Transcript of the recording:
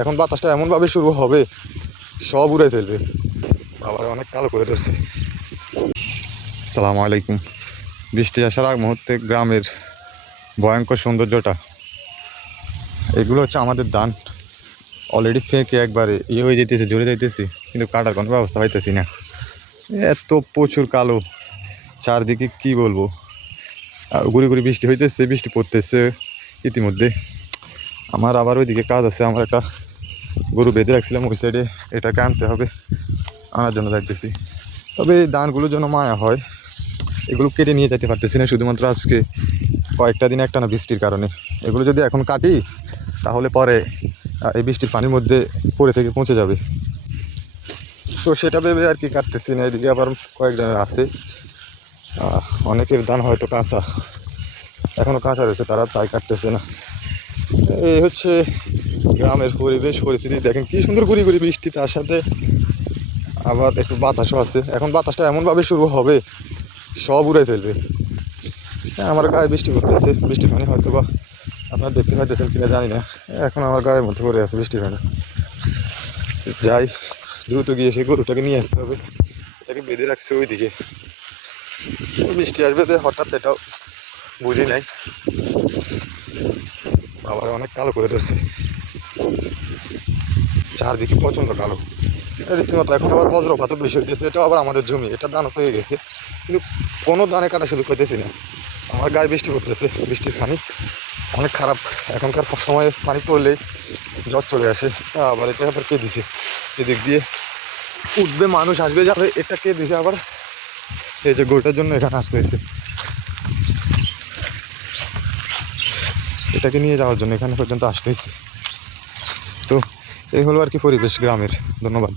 এখন বাতাসটা এমনভাবে শুরু হবে, সব উড়ে ফেলবে। আবার অনেক কালো করে ধরছে। আসসালামু আলাইকুম। বৃষ্টি আসার আগ মুহূর্তে গ্রামের ভয়ঙ্কর সৌন্দর্যটা, এগুলো হচ্ছে আমাদের ধান। অলরেডি ফেঁকে একবারে হয়ে যেতেছে, জোরে যাইতেছি, কিন্তু কাটার কোনো ব্যবস্থা পাইতেছি না। এত প্রচুর কালো চারদিকে, কি বলবো। আর গুড়ি গুড়ি বৃষ্টি হইতেছে, বৃষ্টি পড়তেছে ইতিমধ্যে। আমার আবার ওইদিকে কাজ আছে, আমার একটা গরু বেঁধে রাখছিলাম ওই সাইডে, এটাকে আনতে হবে, আনার জন্য যাইতেছি। তবে এই ধানগুলোর জন্য মায়া হয়, এগুলো কেটে নিয়ে যেতে পারতেছি না, শুধুমাত্র আজকে কয়েকটা দিন একটানা বৃষ্টির কারণে। এগুলো যদি এখন কাটি তাহলে পরে এই বৃষ্টির পানির মধ্যে পড়ে থেকে পৌঁছে যাবে। তো সেটা ভেবে আর কি কাটতেছি না। এদিকে আবার কয়েকজনের আছে, অনেকের ধান হয়তো কাঁচা, এখনও কাঁচা রয়েছে, তারা তাই কাটতেছে না। এই হচ্ছে গ্রামের পরিবেশ পরিস্থিতি। দেখেন কি সুন্দর গুড়ি গুড়ি বৃষ্টি, তার সাথে আবার একটু বাতাসও আছে। এখন বাতাসটা এমনভাবে শুরু হবে, সব উড়ে ফেলবে। হ্যাঁ, আমার গায়ে বৃষ্টি পড়তেছে, বৃষ্টির পানি হয়তো বা আপনারা দেখতে পাইতেছেন কিনা জানি না। এখন আমার গায়ের মধ্যে পড়ে আছে বৃষ্টির পানি। যাই, দ্রুত গিয়ে সেই গরুটাকে নিয়ে আসতে হবে, এটাকে বেঁধে রাখছে ওইদিকে। বৃষ্টি আসবে তো হঠাৎ, এটাও বুঝি নাই। আবার অনেক কালো করে ধরছে, চারদিকে প্রচণ্ড কালো রীতিমতো। এখন আবার বজ্রপাতও বেশি হইতেছে, এটাও আবার আমাদের জমি, এটা ধান হয়ে গেছে, কিন্তু কোনো ধানে কাটা শুরু করতেছি না। আমার গায়ে বৃষ্টি পড়তেছে, বৃষ্টির পানি অনেক খারাপ। এখনকার সময়ে পানি পড়লেই জ্বর চলে আসে। আবার এটা আবার কে দিছে, এদিক দিয়ে উঠবে, মানুষ আসবে যাবে, এটা কে দিছে আবার। এই যে গরুটার জন্য এখানে আসতে হয়েছে, এটাকে নিয়ে যাওয়ার জন্য এখানে পর্যন্ত আসতে হয়েছে। তো এই হলো আর কি পরিবেশ গ্রামের। ধন্যবাদ।